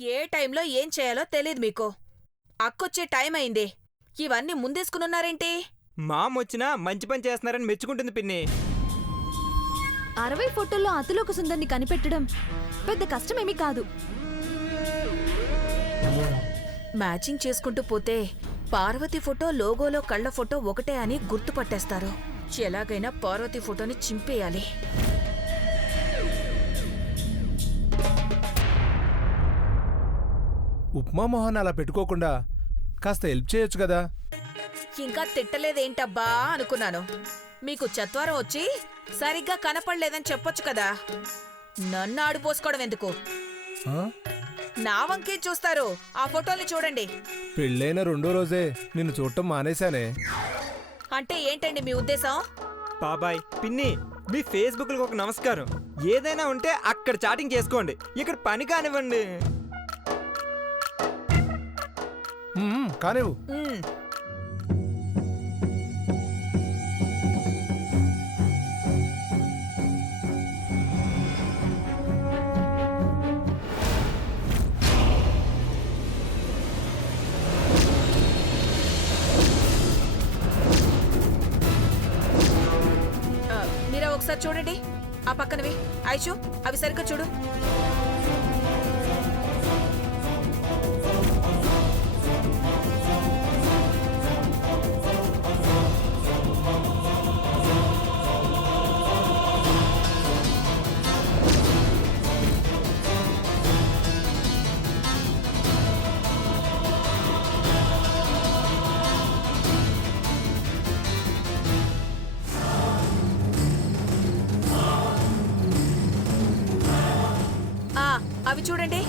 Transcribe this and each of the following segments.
ఏ టైంలో ఏం చేయాలో తెలీదు మీకు. అక్కొచ్చే టైం అయింది. ఇవన్నీ ముందేసుకునున్నారేంటి? మామొచ్చినా మంచి పని చేస్తున్నారని మెచ్చుకుంటుంది పిన్ని. 60 ఫోటోల్లో అతిలోక సుందర్ని కనిపెట్టడం పెద్ద కష్టమేమీ కాదు. మ్యాచింగ్ చేసుకుంటూ పోతే పార్వతి ఫోటో లోగోలో కళ్ళ ఫోటో ఒకటే అని గుర్తుపట్టేస్తారు. ఎలాగైనా పార్వతి ఫోటోని చింపేయాలి. ఉప్మా మొహన్ అలా పెట్టుకోకుండా కాస్త హెల్ప్ చేయొచ్చు కదా. ఇంకా తిట్టలేదేంటబ్బా అనుకున్నాను. మీకు చత్వారం వచ్చి సరిగ్గా కనపడలేదని చెప్పొచ్చు కదా. నన్ను ఆడిపోసుకోవడం ఎందుకు? ఆ? నా వంకే చూస్తారు. ఆ ఫోటోల్ని చూడండి. పెళ్ళైన 2వ రోజే నిన్ను చూడటం మానేశానే. అంటే ఏంటండి మీ ఉద్దేశం? బాబాయ్ పిన్ని, మీ ఫేస్బుక్లకు ఒక నమస్కారం. ఏదైనా ఉంటే అక్కడ చాటింగ్ చేసుకోండి, ఇక్కడ పని కానివ్వండి. కానివ్వు. మీరా ఒకసారి చూడండి. ఆ పక్కనవి ఐషు, అవి సరిగ్గా చూడు. అవి చూడండి.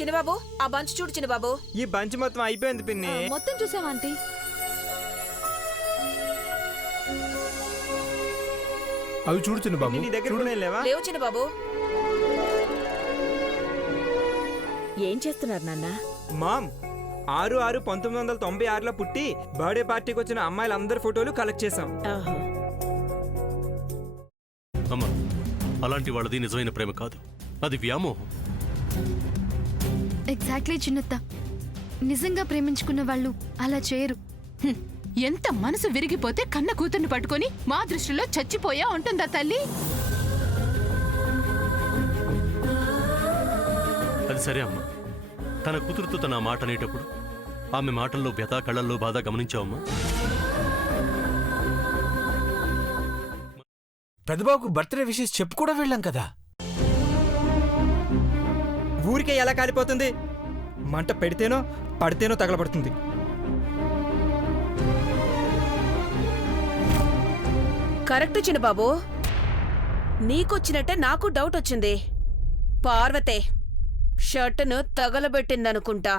చిన్నబాబు, ఆ బంచ్ చూడు చిన్నబాబు. ఈ బంచ్ మొత్తం అయిపోయింది పిన్ని. మొత్తం చూసావా ఆంటీ? అవి చూడు చిన్న బాబు. నీ దగ్గర కూడా లేవా? లేవు చిన్నబాబు. ఏం చేస్తున్నారు నాన్న? మామ్, 6/6/1996లో పుట్టి బర్త్డే పార్టీకి వచ్చిన అమ్మాయిలందరి ఫోటోలు కలెక్ట్ చేశాం. అమ్మా, అలాంటి వాళ్ళది నిజమైన ప్రేమ కాదు, అది వ్యామోహం. ఎగ్జాక్ట్లీ చిన్నత్త, నిజంగా ప్రేమించుకున్న వాళ్ళు అలా చేయరు. ఎంత మనసు విరిగిపోతే కన్న కూతుర్ని పట్టుకొని మా దృష్టిలో చచ్చిపోయా ఉంటుందా తల్లి? అది సరే అమ్మా, తన కూతురుతో తన మాట అనేటప్పుడు ఆమె మాటల్లో వ్యథ, కళ్ళల్లో బాధ గమనించావమ్మా? పెద్దబాబుకు బర్త్డే విషెస్ చెప్పు కూడా వెళ్ళాం కదా. ఊరికే ఎలా కాలిపోతుంది? మంట పెడితేనో పడితేనో తగలబడుతుంది. కరెక్ట్ చిన్నబాబు. నీకొచ్చినట్టే నాకు డౌట్ వచ్చింది. పార్వతే షర్టును తగలబెట్టిందనుకుంటా.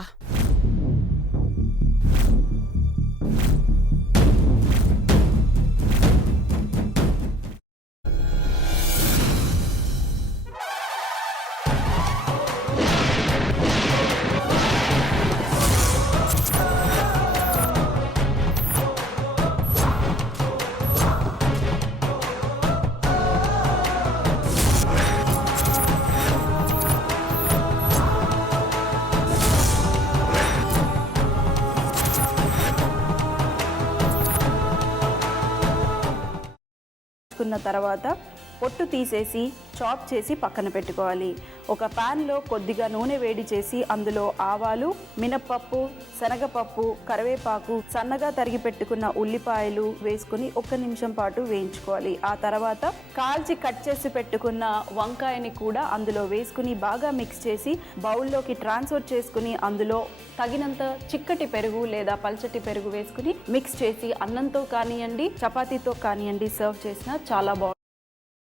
కాల్చుకున్న తర్వాత పొట్టు తీసేసి చాప్ చేసి పక్కన పెట్టుకోవాలి. ఒక ప్యాన్లో కొద్దిగా నూనె వేడి చేసి అందులో ఆవాలు, మినప్పప్పు, శనగపప్పు, కరివేపాకు, సన్నగా తరిగి పెట్టుకున్న ఉల్లిపాయలు వేసుకుని 1 నిమిషం పాటు వేయించుకోవాలి. ఆ తర్వాత కాల్చి కట్ చేసి పెట్టుకున్న వంకాయని కూడా అందులో వేసుకుని బాగా మిక్స్ చేసి బౌల్లోకి ట్రాన్స్ఫర్ చేసుకుని అందులో తగినంత చిక్కటి పెరుగు లేదా పల్చటి పెరుగు వేసుకుని మిక్స్ చేసి అన్నంతో కానివ్వండి, చపాతీతో కానివ్వండి సర్వ్ చేసినా చాలా బాగుంటుంది.